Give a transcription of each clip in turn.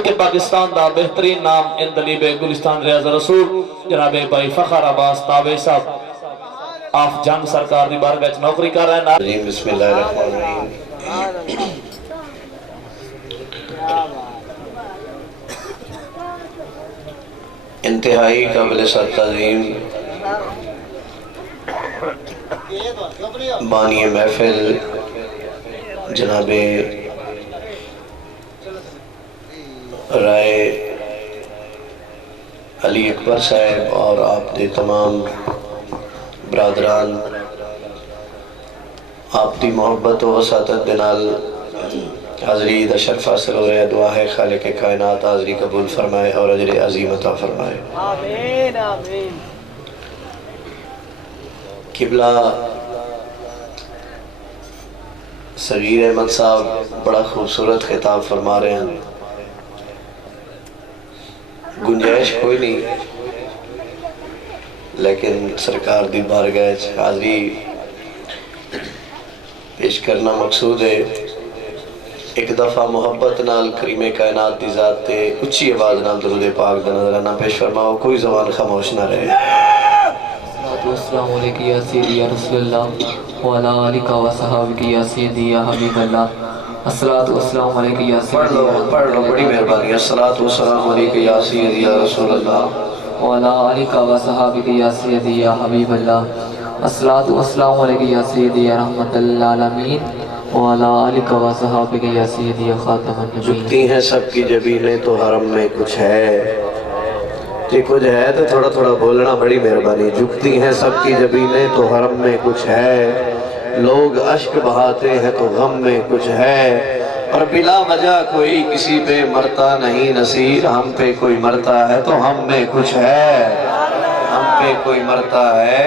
ملک پاکستان دا بہترین نام اندلیب گلستان ریاض رسول جناب بھائی فخر عباس تابعی صاحب آپ جنگ سرکار دی بارگاہ نوکری کر رہے ہیں. بسم اللہ الرحمن الرحیم. انتہائی قابل تعظیم بانی محفل جناب رائے علی اکبر صاحب اور آپ دے تمام برادران آپ دی محبت و وساطت دنال حاضری دا شرف حاصل ہو رہا ہے. دعا ہے خالق کائنات حاضری قبول فرمائے اور اجر عظیم عطا فرمائے. آمین آمین. قبلہ صغیر احمد صاحب بڑا خوبصورت خطاب فرما رہے ہیں. گنجائش کوئی نہیں لیکن سرکار دی بارگاہ حاضری پیش کرنا مقصود ہے. ایک دفعہ محبت نال کریم کائنات دی ذات تے اچھی آواز نال درود پاک دا نظرانہ پیش فرماؤ. کوئی زبان خاموش نہ رہے. السلام علیکم یا سیدی یا رسول اللہ وعلا آلکہ و صحابکہ یا سیدی یا حبیب اللہ. السلام علیکم یا سیدی پڑھ لو بڑی مہربانی. السلام علیکم یا سیدی یا رسول اللہ وعلا آلکہ و صحابکہ یا سیدی یا حبیب اللہ. السلام علیکم یا سیدی یا رحمت العالمین وعلا آلکہ و صحابکہ یا سیدی یا خاتم النبیین. جھکتی ہیں سب کی جبینیں تو حرم میں کچھ ہے. جی کچھ ہے تو تھوڑا تھوڑا بولنا بڑی مہربانی. جھکتی ہیں سب کی جبینیں تو حرم میں کچھ ہے. لوگ اشک بہاتے ہیں تو غم میں کچھ ہے. اور بلا وجہ کوئی کسی پہ مرتا نہیں نصیر. ہم پہ کوئی مرتا ہے تو ہم میں کچھ ہے. ہم پہ کوئی مرتا ہے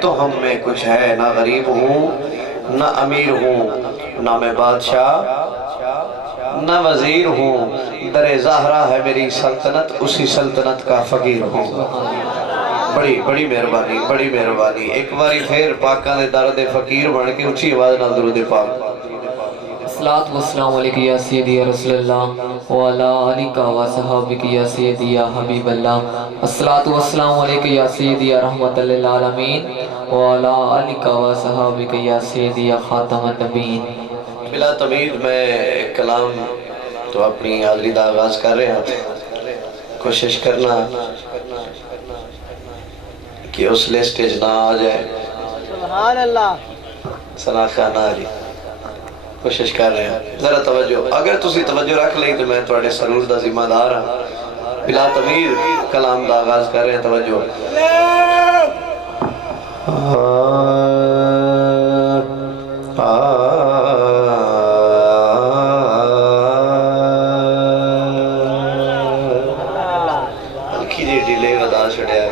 تو ہم میں کچھ ہے. نہ غریب ہوں نہ امیر ہوں نہ میں بادشاہ نہ وزیر ہوں. در زہرا ہے میری سلطنت اسی سلطنت کا فقیر ہوں. بڑی مہربانی بڑی مہربانی. ایک باری پھر پاکاں دے در دے فقیر بن کے اچھی آواز نال درود پاک. السلام علیکم یا سیدی یا رسول اللہ وعلا آلکہ و صحابکہ یا سیدی یا حبیب اللہ. السلام علیکم یا سیدی یا رحمت للعالمین وعلا آلکہ و صحابکہ یا سیدی یا خاتم النبیین. بلا تمید میں کلام تو اپنی حاضری دا آغاز کر رہے ہیں. کوشش کرنا کہ اس لئے سٹیج نہ آ جائے. سبحان اللہ. سنا خانہ آ جائے. کوشش کر رہے ہیں ذرا توجہ. اگر تسی توجہ رکھ لیں تو میں توڑے سرور دا ذمہ دار ہوں. بلا تمید کلام دا آغاز کر رہے ہیں. توجہ. ہلکی جی ڈیلے بتا چھڑیا ہے.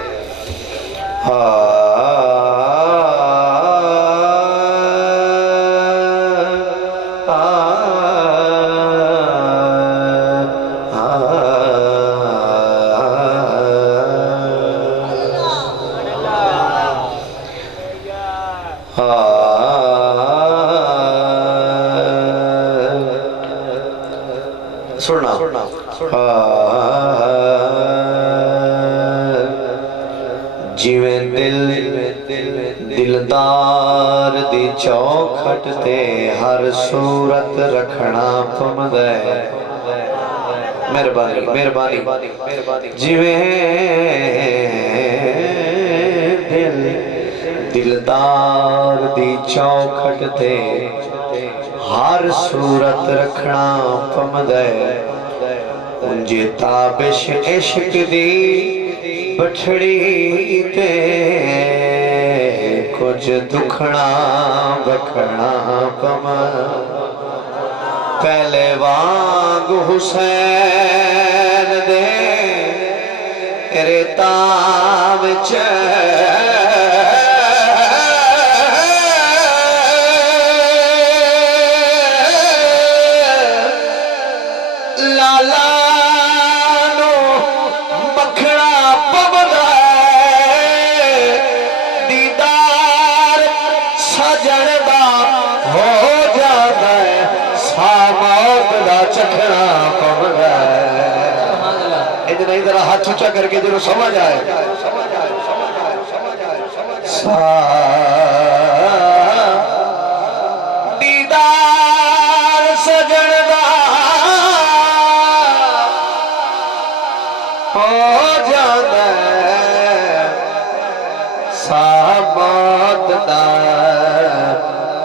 سننا جیویں دلدار دی چوکھٹ تے ہر صورت رکھنا پمدے. مہربانی. جیویں دلدار دی چوکھٹ تے ہر صورت رکھنا پمدے. انجے تابش عشق دی بٹھڑی تے کچھ دکھنا بکھنا پمدے. پہلے وانگ حسین دے ریتا وچ چکھنا پمدے. ادھر ادھر ہاتھ اونچا کر کے جو سمجھ آئے دیدار سجن دا ہو جاندے سامات دا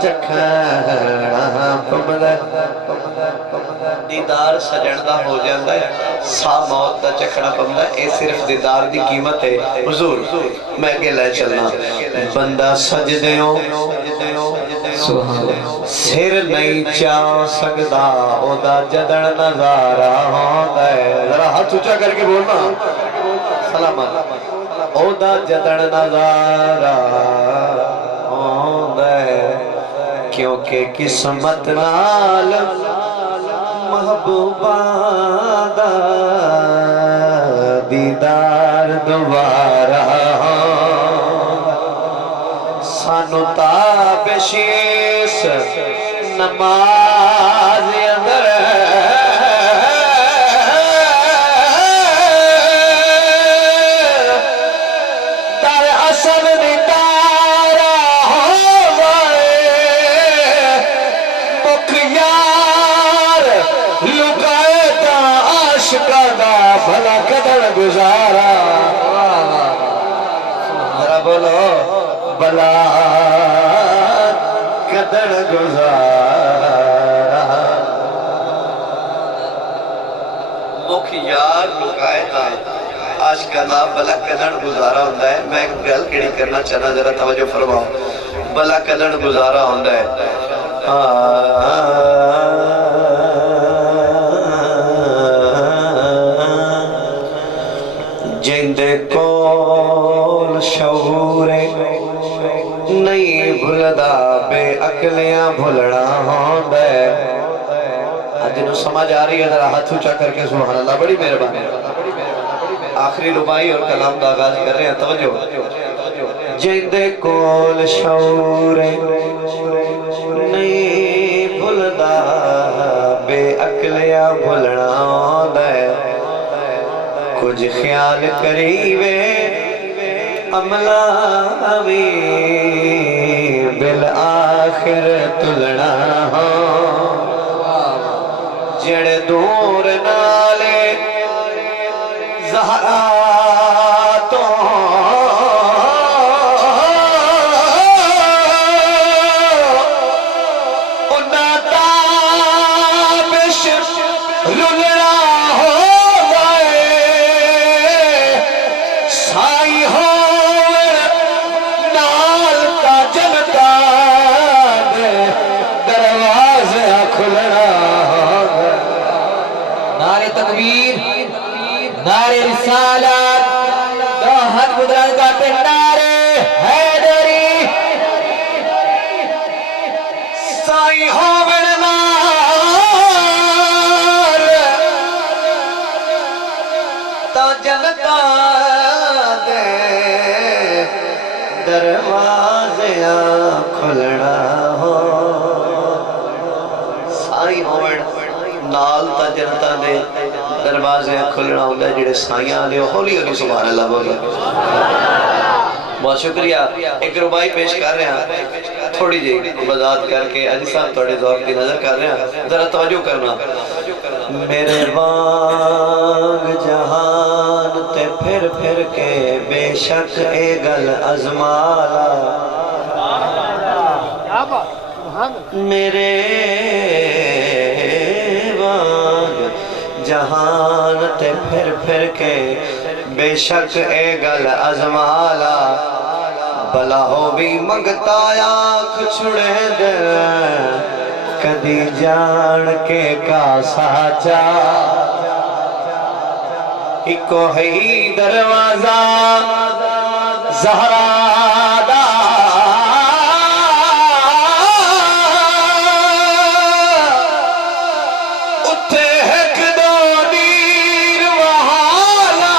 چکھنا پمدے دیدار سجن دا ہو جاندے سا موت دا چکھنا پمدے اے صرف دیدار دی قیمت ہے حضور میں کہ لے چلنا بندہ سجدیوں سر نہیں چاہ سکدا او دا جدن نظارہ ہوندہ ہے ذرا ہاتھ اونچا کر کے بولنا سلامت او دا جدن نظارہ ہوندہ ہے کیونکہ قسمت نال محبوبہ دا دیدار دوبارہ سانو تابشیس نماز اندر در اصل نکارا ہو گئے مکیار لکائے تا عاشقہ دا بھلا قدر گزارا ذرا بولو بلا قدر گزارا مکیار لکائے تا عاشقہ دا بھلا قدر گزارا ہوندہ ہے میں ایک گل کیڑی کرنا چاہنا ذرا توجہ فرماؤ بھلا قدر گزارا ہوندہ ہے جندے کول شعور نہیں بھلدا بے عقلیاں بھلنا ہوندہ ہے آج انہوں سمجھ آ رہی ہے ذرا ہاتھ اونچا کر کے سبحان اللہ بڑی مہربانی آخری ربائی اور کلام کا آغاز کر رہے ہیں توجہ جندے کول شعور نہیں بھلدا بے عقلیاں بھلنا ہوندہ ہے کچھ خیال کریوے عملہ بھی بالآخر تلنا ہو جڑ دور نالے زہرا تو انہا تابش رلنا ہو سائی ہو نال کا جنتا دے دروازے کھلنا نعرہ تکبیر نعرہ رسالت دو ہاتھ بدران کا پہ نعرہ حیدری سائی ہو نال تا جنتا دے دروازے کھلنا ہو سائی ہوڑ نال تا جنتا دے دروازے کھلنا ہوندہ ہے جڑے سائیاں دے ہولی ہولی سبحان اللہ بولے بہت شکریہ ایک ربائی پیش کر رہے ہیں تھوڑی جی وضاحت کر کے عجی صاحب تھوڑے ذوق کی نظر کر رہے ہیں ذرا توجہ کرنا میرے وانگ جہان تے پھر پھر کے بے شک اے گل ازمالا میرے وانگ جہان تے پھر کے بے شک اے گل ازمالا بلا ہو بھی منگتا آنکھ چھڑے دے کدی جان کے کا ساچا ایکو ہی دروازہ زہرا دا اتھے ایک دو نیر وحالا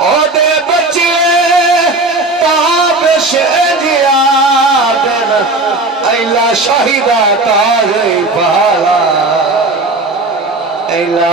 او دے بچے تابش دیا دن ایلا شاہدہ تازی پالا ایلا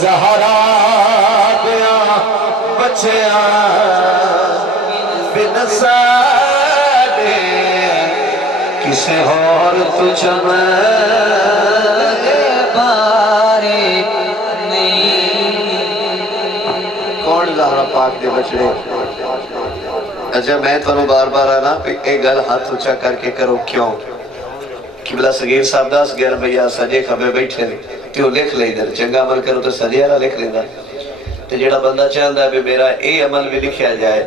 زہرا دیا بچیاں بن ساڑے کسے اور تجھ میں بارے نہیں کون زہرا پاک دے بچڑے اچھا میں تو بار بار آنا ایک گل ہاتھ اچھا کر کے کرو کیوں قبلہ صغیر صاحب 10-11 بھیا سجے کھبے بیٹھے تے وہ لکھ لے ادھر چنگا عمل کرو تو سجے والا لکھ لینا تے جڑا بندہ چاہتا ہے میرا اے عمل بھی لکھیا جائے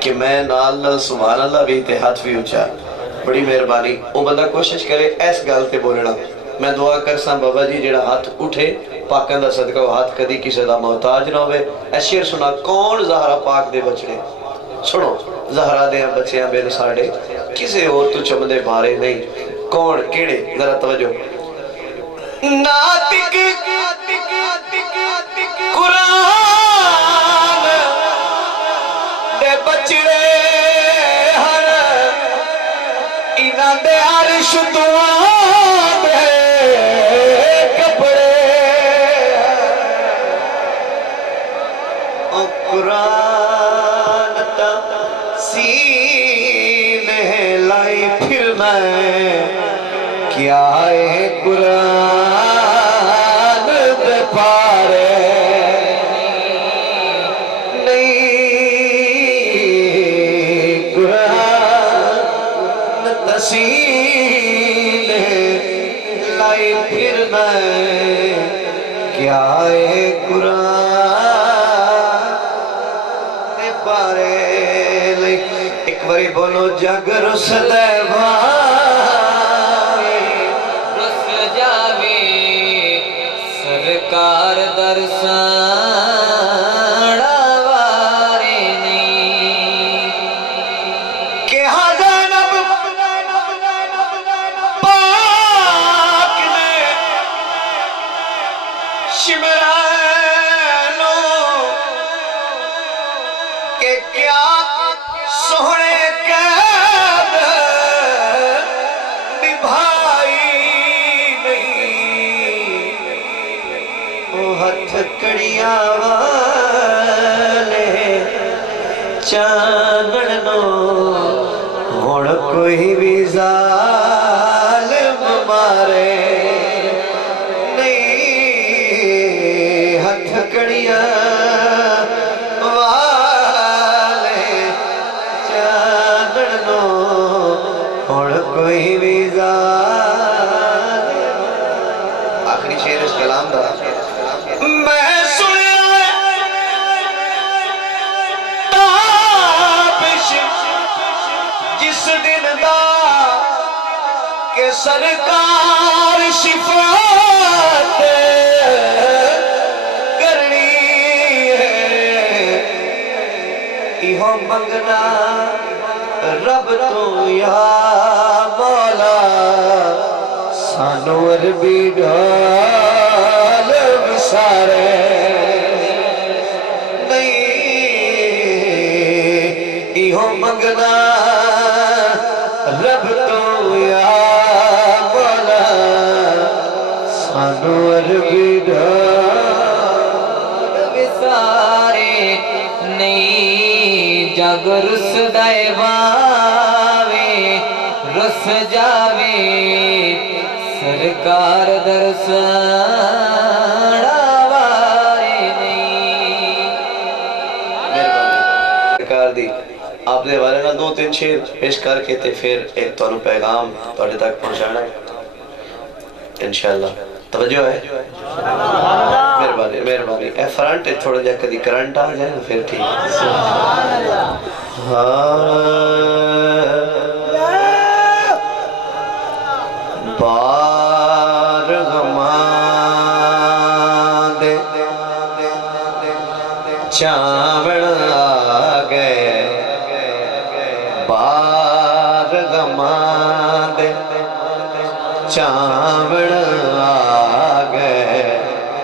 کہ میں نال نال سبحان اللہ بھی تے ہاتھ بھی اونچا بڑی مہربانی وہ بندہ کوشش کرے ایس گل تے بولنا میں دعا کرساں بابا جی جڑا ہاتھ اٹھے پاکاں دا صدقہ وہ ہاتھ کدی کسی دا محتاج نہ ہوئے اے شعر سنا کون زہرا پاک دے بچڑے سنو زہرا دے بچیاں بے نساڑے کسے اور تو چمدے بھارے نہیں کون کیڑے ذرا توجہ ناتک قرآن دے بچڑے ہر انہاں دے عرش دعا دے کپڑے او قرآن تا سینے لائی پھر میں کیا ہے قرآن دے پارے نہیں قرآن تسینے لائی پھر میں کیا ہے قرآن دے پارے ایک باری بولو جگ رس دے سرکار درسان وارے نہیں کہ حضرت پاک نے شمرانو کہ کیا سونے قید نبھائی ہتھ کڑیاں والے چانن نو ہن کوئی بھی ظالم مارے نہیں ہتھ کڑیاں والے چانن نو ہن کوئی بھی ظالم آخری شعر اس کلام دا میں سنیا تابش جس دن دا کہ سرکار شفاعت کرنی ہے ایہو منگنا رب تو یا مولا سانو عربی ڈھال سارے نہیں ایہو منگنا رب تو یا مولا سانو عربی ڈھال سارے نہیں جگ رس دے باوے رس جاوے سرکار درسان وارے نہیں سرکار دی آپ دے والے نہ 2-3 شعر پیش کر کے تے پھر ایک تانوں پیغام تواڈے تک پہنچانا ہے انشاءاللہ توجہ ہے مہربانی مہربانی اے فرنٹ تھوڑا جا کدی کرنٹ آ جائے پھر ٹھیک بار غمان دے چاوڑ آ گئے بار غمان دے چاوڑ آ گئے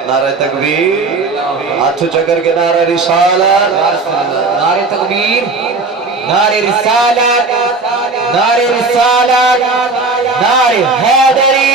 نعرہ تکبیر ہاتھ چکر کے نعرہ رسالت نعرہ تکبیر نعرہ رسالت نعرہ رسالت نعرہ حیدری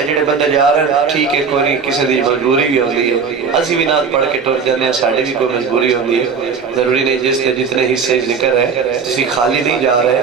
ਜਿਹੜੇ ਬੰਦੇ ਜਾ ਰਹੇ ਠੀਕ ਹੈ ਕੋਈ ਨਹੀਂ ਕਿਸੇ ਦੀ ਮਜਬੂਰੀ ਵੀ ਹੁੰਦੀ ਹੈ ਅਸੀਂ ਵੀ ਨਾਤ ਪੜ੍ਹ ਕੇ ਟੁਰ ਜਾਂਦੇ ਹਾਂ ਸਾਡੀ ਵੀ ਕੋਈ ਮਜਬੂਰੀ ਹੁੰਦੀ ਹੈ ਜ਼ਰੂਰੀ ਨਹੀਂ ਜਿਸ ਦੇ ਜਿਤਨੇ ਹਿੱਸੇ ਜ਼ਿਕਰ ਹੈ ਤੁਸੀਂ ਖਾਲੀ ਨਹੀਂ ਜਾ ਰਹੇ